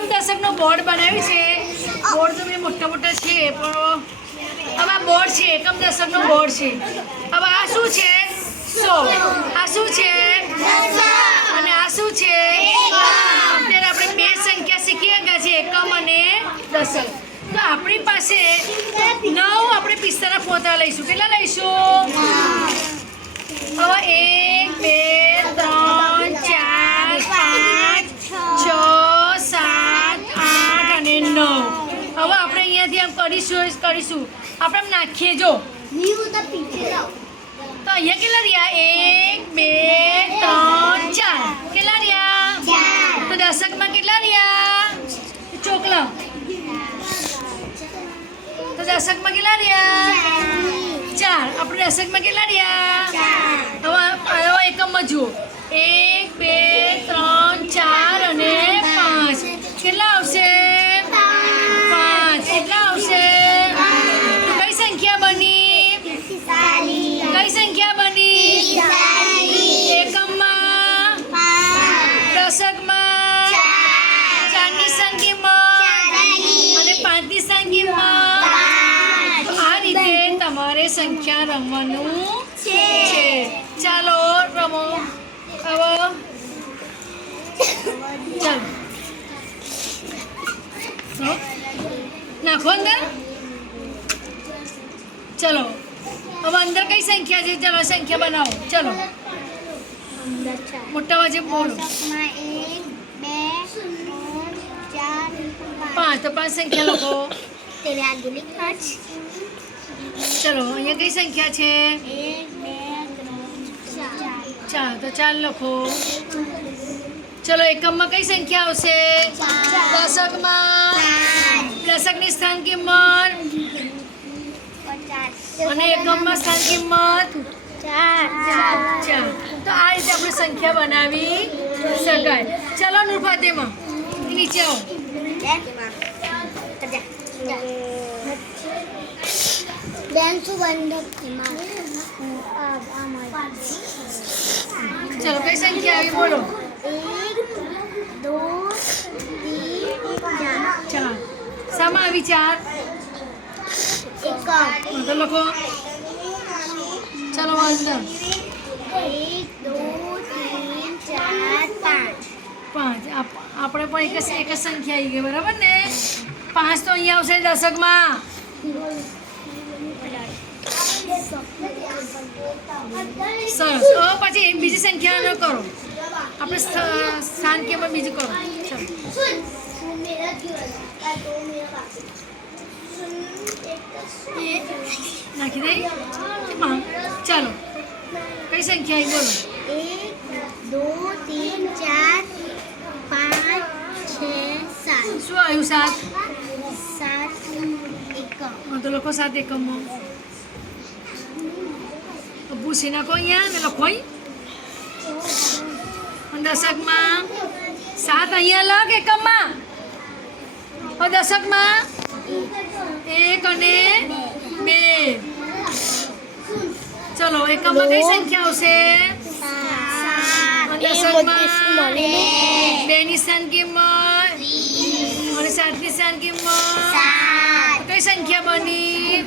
એકમ દશકનો બોર્ડ બનાવ્યું છે. બોર્ડ તો મેં મોટા મોટા છે પણ હવે આ બોર્ડ છે એકમ દશકનો બોર્ડ છે. હવે આ શું છે 100, આ શું છે અને આ શું છે. અત્યારે આપણે બે સંખ્યા શીખી ગયા છે એકમ અને દશક. તો આપણી પાસે 9 આપણે પિસ્તાના પોતા લઈશું. કેટલા લઈશું? હવે 1 2 3 4 5 6 7 8 અને 9. હવે આપણે અહીંયાથી આમ કરીશું આપણે આમ નાખીએ જો તો અહીંયા કેટલા રહ્યા 1 2 3 4 કેટલા રહ્યા? તો દશકમાં કેટલા રહ્યા? ચોકલા તો દશકમાં કેટલા રહ્યા? 4. આપણે દશકમાં કેટલા રહ્યા? હવે એકમમાં જુઓ 1 2 3 4 અને 5 કેટલા આવશે? 5. કેટલા આવશે? કઈ સંખ્યા બની? કઈ સંખ્યા બની? એકમમાં, દશકમાં, 4ની સંખ્યામાં અને 5ની સંખ્યામાં. આ રીતે તમારે સંખ્યા રમવાનું છે. ચાલો રમો. હવે ચાલો નાખો અંદર. ચલો હવે અંદર કઈ સંખ્યા છે? ચલો સંખ્યા બનાવો. ચલો મોટા અવાજે બોલો. 5. તો 5 સંખ્યા લખો. ચલો અહીંયા કઈ સંખ્યા છે? 4. તો 4 લખો. ચલો એકમમાં કઈ સંખ્યા આવશે? દશકમાં, દશકની સ્થાન કિંમત અને એકમમાં સ્થાન કિંમત 4. તો આ રીતે આપણે સંખ્યા બનાવી શકાય. ચલો નૂર ફાતેમા નીચે આવો. ચલો કઈ સંખ્યા આવી બોલો? 1 2 3 4. શામાં આવી 4? તો લખો. ચલો અંદર 1 2 3 4 5. 5. આપણે પણ એક જ સંખ્યા આવી ગઈ બરાબર ને? 5 તો અહીંયા આવશે દશકમાં. સરસ. હવે પછી બીજી સંખ્યા ન કરો. આપણે સ્થાન કેમાં બીજું કરો. ચાલો નાખી દઈ. ચાલો કઈ સંખ્યા આવી બોલો? 1 2 3 4 5 6 7. શું આવ્યું? 7. 7 એકમ. તો લખો 7 એકમમાં. ભૂસી નાખો અહીંયા ને લખો અહીં. દશકમાં 7 અહીંયા લખ એકમમાં. દશકમાં 1 અને 2. ચલો એકમમાં કઈ સંખ્યા આવશે? દશકમાં 2ની સ્થાન કિંમત અને 7ની સ્થાન કિંમત. કઈ સંખ્યા બની?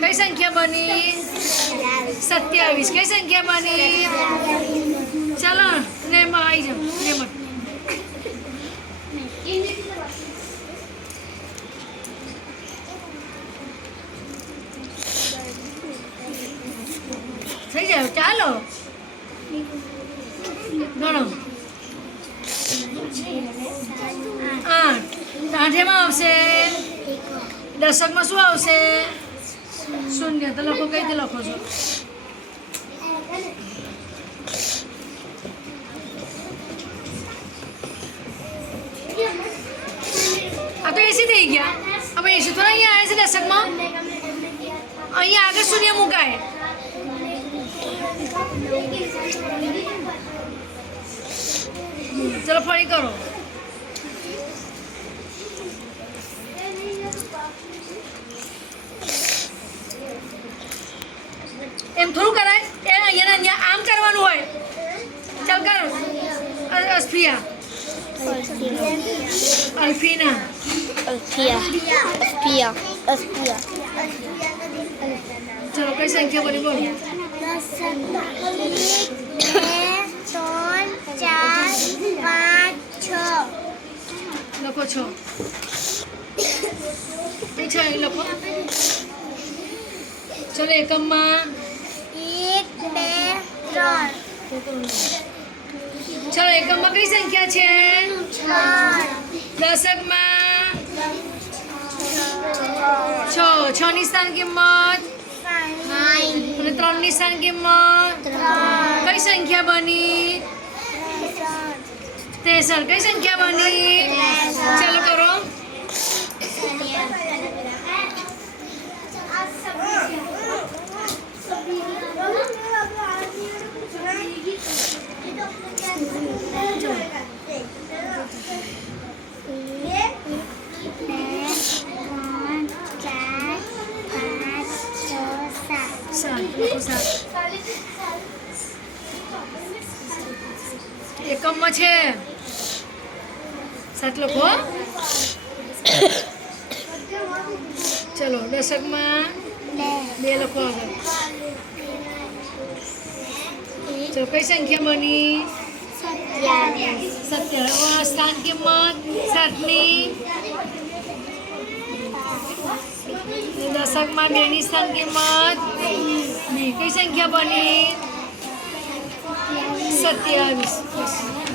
કઈ સંખ્યા બની? 27. કઈ સંખ્યા બની? ચાલો નેમાં આવી જાઓ. નેમાં થઈ જાવ. ચાલો ગણો. 8. 8 એમાં આવશે? દશકમાં શું આવશે? 0. તો લખો. કઈ રીતે લખો છો? આ તો 80 થઈ ગયા. હવે 80 થોડા અહીંયા આવે છે દશકમાં. અહીંયા આગળ 0 મુકાય. ચલો ફરી કરો. એમ થોડું કરાય. અહીંયા આમ કરવાનું હોય. ચાલ કરો અસ્ફિયા. અલ્ફીના. ચલો કઈ સંખ્યા બની બોલો. 1 2 3 4 5 6 લખો 6. કઈ 6 એ લખો. ચલો એકમમાં. 1 2 3 ચલો એકમમાં કઈ સંખ્યા છે? 4 દશકમાં 6. 6 ની સ્થાન કિંમત 5 અને 3 ની સ્થાન કિંમત. 3 કઈ સંખ્યા બની? 63. કઈ સંખ્યા બની? ચાલો કરો. સાત. એકમમાં છે 7 લખો. ચલો દશકમાં 2 લખો આગળ. ચલો કઈ સંખ્યા બની? 17. સ્થાન કિંમત 7 ની. દશકમાં 2 ની સ્થાન કિંમત 2. કઈ સંખ્યા બની? 27.